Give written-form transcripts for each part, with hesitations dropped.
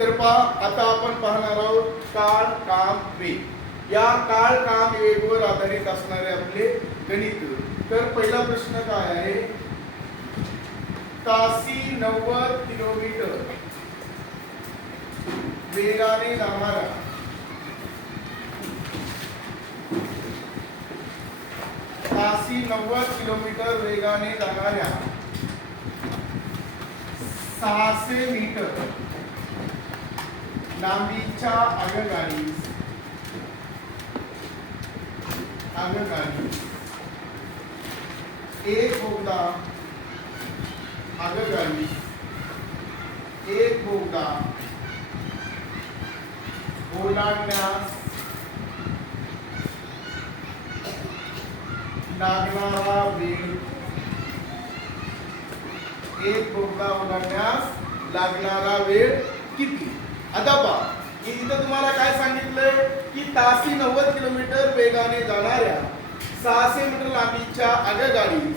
तर पहा, आता आपण पाहणार आहोत काळ काम वेग। या काळ काम वेगवर आधारित असणारे आपले गणित। तर पहिला प्रश्न काय आहे, तासी 90 किलोमीटर वेगाने जाणारा तासी 90 किलोमीटर वेगाने जाणाऱ्या 600 मीटर लांबीच्या आगगाडीस एक बोगदा ओलांडण्यास लागणारा वेळ किती। आता पहा, इथं तुम्हाला काय सांगितलंय की तासी 90 किलोमीटर वेगाने जाणाऱ्या 600 मीटर लांबीच्या आगगाडीस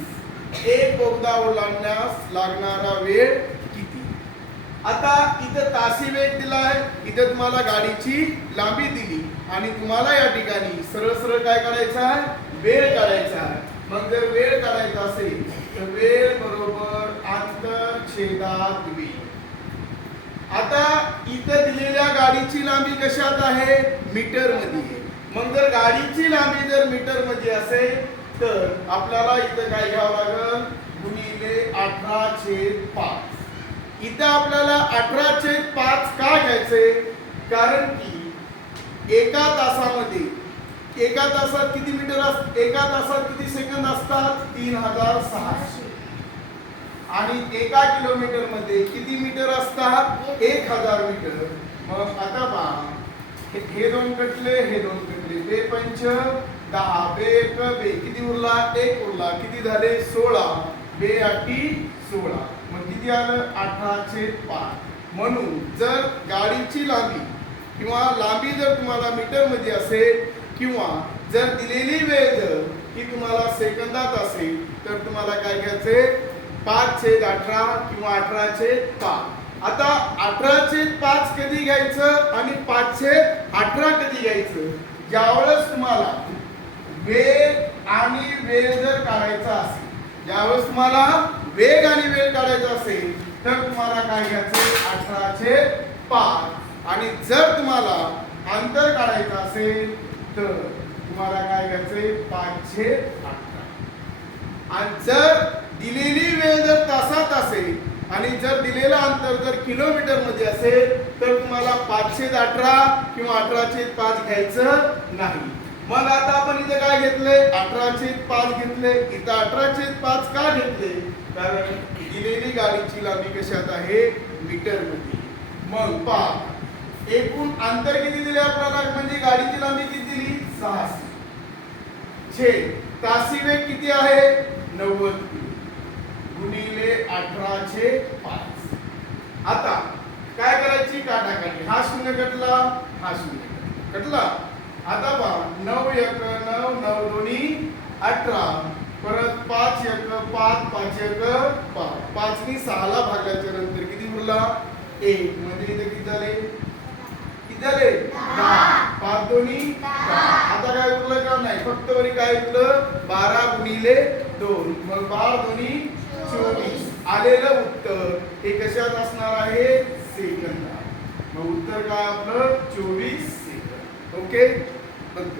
एक बोगदा ओलांडण्यास लागणारा वेळ किती। आता इथं तासी वेग दिलाय, इथं तुम्हाला गाडीची लांबी दिली आणि तुम्हाला या ठिकाणी सरळ सरळ काय करायचं आहे, वेळ काढायचा आहे। मग जर वेळ काढायचा असेल तर वेळ बरोबर अंतर छेदात वेग। आता इथं दिलेल्या गाडीची लांबी कशात आहे, मीटर मध्ये आहे। मग जर गाडीची लांबी जर मीटर मध्ये असेल तर आपल्याला इथं काय घ्यावं लागेल, गुणिले 18/5। इथं आपल्याला 18/5 का घ्यायचे, कारण की एका तासात किती मीटर असतात, एका तासात किती सेकंद असतात, 3600। आणि एका किलोमीटर मध्ये किती मीटर असतात, 1000 मीटर। मग आता पहा, हे दोन कटले, हे दोन कटले, बे पंच 10, बे एक बे किती उरला, एक उरला, किती झाले 16, बे आठी 16, मग किती आलं 18/5। म्हणून जर गाडीची लांबी किंवा लांबी जर तुम्हाला मीटर मध्ये असेल किंवा जर दिलेली वेळ जर ही तुम्हाला सेकंदात असेल तर तुम्हाला काय घ्यायचे, 5/18 किंवा 18/5। आता 18/5 कधी घ्यायचं आणि 5/18 कधी घ्यायचं, ज्यावेळेस तुम्हाला वेग आणि वेळ जर काढायचा असेल, ज्यावेळेस तुम्हाला वेग आणि वेळ काढायचा असेल तर तुम्हाला काय घ्यायचं 18/5। आणि जर तुम्हाला अंतर काढायचं असेल तर तुम्हाला काय घ्यायचंय 5/18। आणि जर दिलेली वेळ जर तासात असेल आणि जर दिलेलं अंतर जर किलोमीटर मध्ये असेल तर तुम्हाला 5/18 किंवा 18/5 घ्यायचं नाही। मग आता आपण इथे काय घेतलंय, 18/5 घेतले। इथं 18/5 का घेतले, कारण दिलेली गाडीची लांबी कशात आहे, मीटर मध्ये। मग पहा, एकूण अंतर किती दिले आपल्याला, म्हणजे गाडीची लांबी किती दिली 600, छेद तासी वेग किती आहे 90 गुणिले 18/5। आता काय करायची, काटाकाटी, हा शून्य कटला, हा शून्य कटला। आता पहा, 9 1 9, 9 दोन्ही 18, परत 5 1 5, 5 1 5, 5 नी 6 ला भागल्याच्या नंतर किती उरला 1, म्हणजे इथे किती झाले, 10, 5 दोन्ही 10। आता काय उरलं का नाही, फक्त वरी काय उरलं 12 गुणिले 2, मग 12 दोन्ही 24। आलेलं उत्तर हे कशात असणार आहे, सेकंदात। मग उत्तर काय आपलं 24 सेकंद। ओके, बंद।